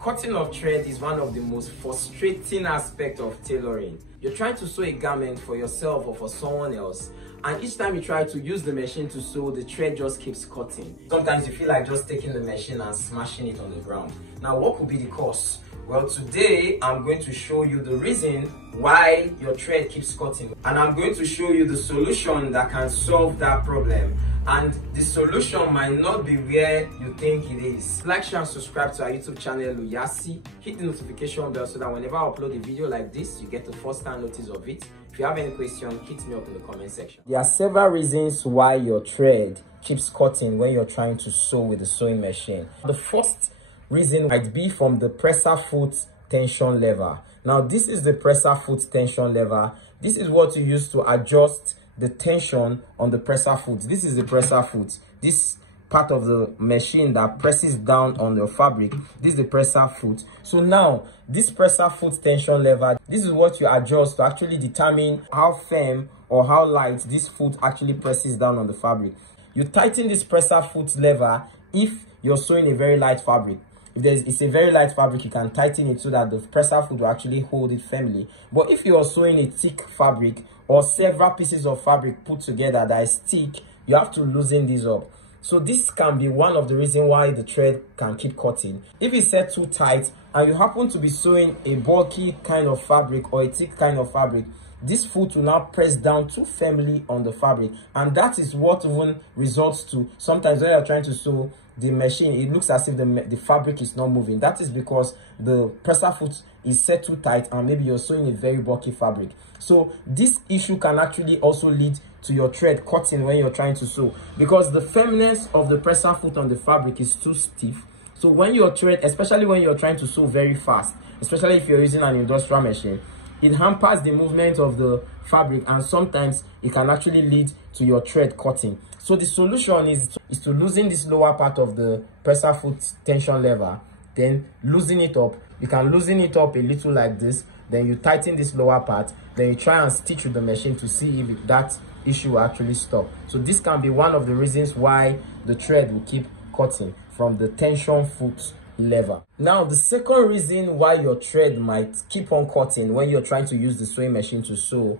Cutting of thread is one of the most frustrating aspects of tailoring. You're trying to sew a garment for yourself or for someone else, and each time you try to use the machine to sew, the thread just keeps cutting. Sometimes you feel like just taking the machine and smashing it on the ground. Now, what could be the cause? Well, today I'm going to show you the reason why your thread keeps cutting, and I'm going to show you the solution that can solve that problem. And the solution might not be where you think it is. Like, share, and subscribe to our YouTube channel, Luyasi. Hit the notification bell so that whenever I upload a video like this, you get the first time notice of it. If you have any question, hit me up in the comment section. There are several reasons why your thread keeps cutting when you're trying to sew with the sewing machine. The first reason might be from the presser foot tension lever. Now, this is the presser foot tension lever. This is what you use to adjust the tension on the presser foot. This is the presser foot. This part of the machine that presses down on the fabric, this is the presser foot. So now, this presser foot tension lever, this is what you adjust to actually determine how firm or how light this foot actually presses down on the fabric. You tighten this presser foot lever if you're sewing a very light fabric. If it's a very light fabric, you can tighten it so that the presser foot will actually hold it firmly. But if you are sewing a thick fabric or several pieces of fabric put together that is thick, you have to loosen this up. So this can be one of the reasons why the thread can keep cutting. If it's set too tight and you happen to be sewing a bulky kind of fabric or a thick kind of fabric, this foot will now press down too firmly on the fabric, and that is what even results to sometimes when you're trying to sew the machine, it looks as if the fabric is not moving. That is because the presser foot is set too tight and maybe you're sewing a very bulky fabric. So this issue can actually also lead to your thread cutting when you're trying to sew, because the firmness of the presser foot on the fabric is too stiff. So when your thread, especially when you're trying to sew very fast, especially if you're using an industrial machine, it hampers the movement of the fabric, and sometimes it can actually lead to your thread cutting. So the solution is to loosen this lower part of the presser foot tension lever, then loosen it up. You can loosen it up a little like this, then you tighten this lower part, then you try and stitch with the machine to see if that issue will actually stop. So this can be one of the reasons why the thread will keep cutting from the tension foot lever. Now, the second reason why your thread might keep on cutting when you're trying to use the sewing machine to sew,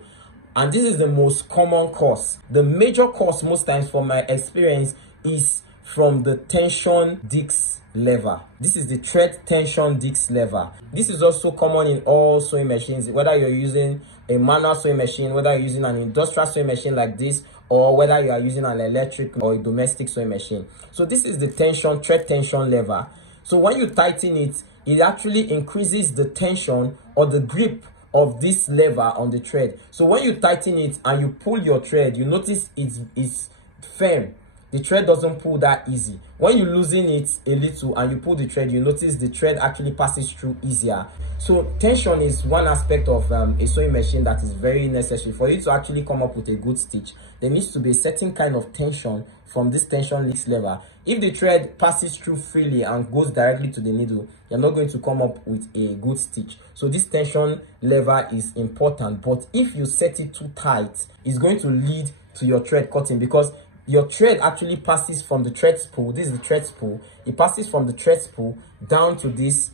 and this is the most common cause, the major cause most times from my experience, is from the tension disc lever. This is the thread tension disc lever. This is also common in all sewing machines, whether you're using a manual sewing machine, whether you're using an industrial sewing machine like this, or whether you are using an electric or a domestic sewing machine. So this is the thread tension lever. So when you tighten it, it actually increases the tension or the grip of this lever on the thread. So when you tighten it and you pull your thread, you notice it's firm. The thread doesn't pull that easy. When you loosen it a little and you pull the thread, you notice the thread actually passes through easier. So tension is one aspect of a sewing machine that is very necessary. For you to actually come up with a good stitch, there needs to be a certain kind of tension from this tension disc lever. If the thread passes through freely and goes directly to the needle, you're not going to come up with a good stitch. So this tension lever is important, but if you set it too tight, it's going to lead to your thread cutting, because your thread actually passes from the thread spool. This is the thread spool. It passes from the thread spool down to this,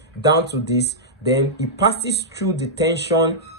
then it passes through the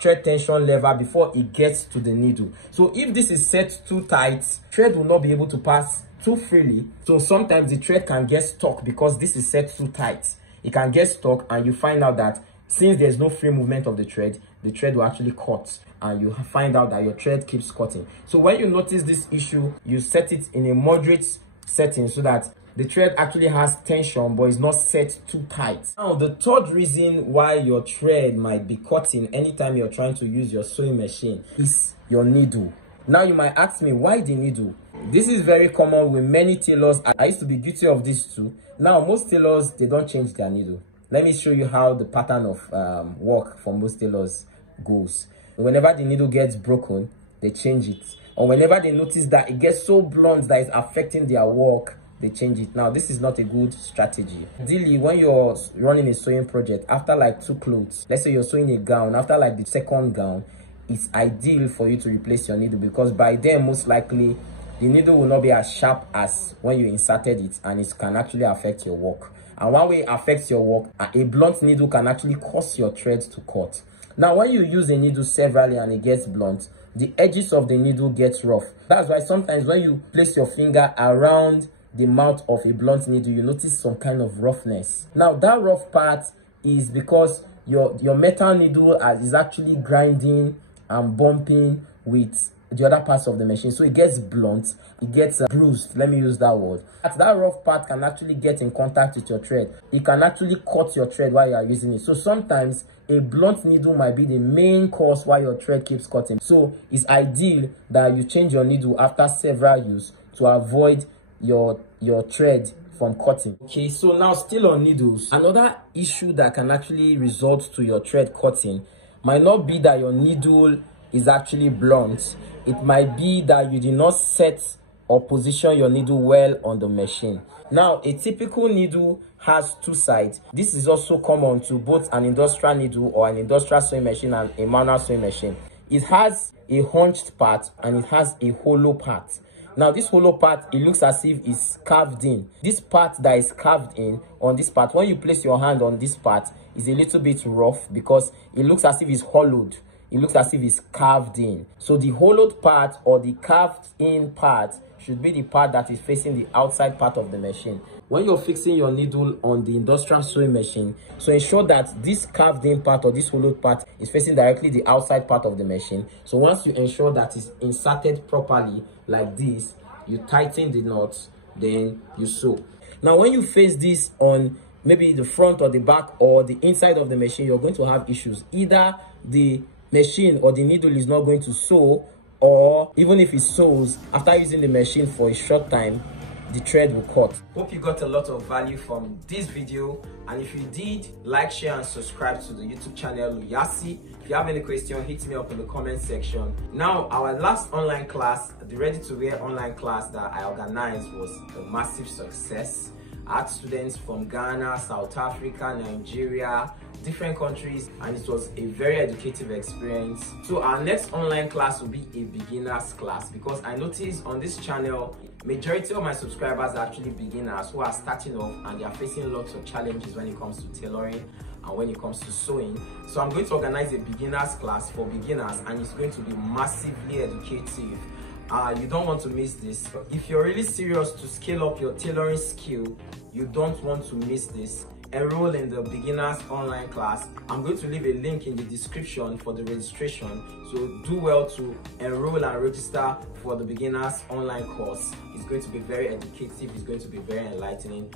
thread tension lever before it gets to the needle. So if this is set too tight, thread will not be able to pass too freely. So sometimes the thread can get stuck because this is set too tight. It can get stuck, and you find out that since there's no free movement of the thread will actually cut, and you find out that your thread keeps cutting. So when you notice this issue, you set it in a moderate setting so that the thread actually has tension but is not set too tight. Now, the third reason why your thread might be cutting anytime you're trying to use your sewing machine is your needle. Now you might ask me, why the needle? This is very common with many tailors. I used to be guilty of this too. Now most tailors, they don't change their needle. Let me show you how the pattern of work for most tailors goes. Whenever the needle gets broken, they change it. Or whenever they notice that it gets so blunt that it's affecting their work, they change it. Now, this is not a good strategy. Ideally, when you're running a sewing project, after like 2 clothes, let's say you're sewing a gown, after like the second gown, it's ideal for you to replace your needle, because by then, most likely, the needle will not be as sharp as when you inserted it, and it can actually affect your work. And one way it affects your work, a blunt needle can actually cause your thread to cut. Now, when you use a needle severally and it gets blunt, the edges of the needle gets rough. That's why sometimes when you place your finger around the mouth of a blunt needle, you notice some kind of roughness. Now, that rough part is because your metal needle is actually grinding and bumping with the other parts of the machine, so it gets blunt, it gets bruised, let me use that word. That rough part can actually get in contact with your thread. It can actually cut your thread while you are using it. So sometimes a blunt needle might be the main cause why your thread keeps cutting. So it's ideal that you change your needle after several use to avoid your thread from cutting. Okay, so now still on needles, another issue that can actually result to your thread cutting might not be that your needle is actually blunt. It might be that you did not set or position your needle well on the machine. Now, a typical needle has two sides. This is also common to both an industrial needle or an industrial sewing machine and a manual sewing machine. It has a hunched part and it has a hollow part. Now, this hollow part, it looks as if it's carved in. This part that is carved in on this part, when you place your hand on this part, is a little bit rough because it looks as if it's hollowed. It looks as if it's carved in. So the hollowed part or the carved in part should be the part that is facing the outside part of the machine. When you're fixing your needle on the industrial sewing machine, so ensure that this carved in part or this hollowed part is facing directly the outside part of the machine. So once you ensure that it's inserted properly like this, you tighten the knots, then you sew. Now when you face this on maybe the front or the back or the inside of the machine, you're going to have issues. Either the machine or the needle is not going to sew, or even if it sews, after using the machine for a short time, the thread will cut. Hope you got a lot of value from this video, and if you did, like, share and subscribe to the YouTube channel Luyasi. If you have any question, hit me up in the comment section. Now, our last online class, the ready to wear online class that I organized, was a massive success. I had students from Ghana, South Africa, Nigeria, different countries, and it was a very educative experience. So our next online class will be a beginners class, because I noticed on this channel majority of my subscribers are actually beginners who are starting off and they are facing lots of challenges when it comes to tailoring and when it comes to sewing. So I'm going to organize a beginners class for beginners, and it's going to be massively educative. You don't want to miss this. If you're really serious to scale up your tailoring skill, you don't want to miss this. Enroll in the beginners online class. I'm going to leave a link in the description for the registration, so do well to enroll and register for the beginners online course. It's going to be very educative, it's going to be very enlightening,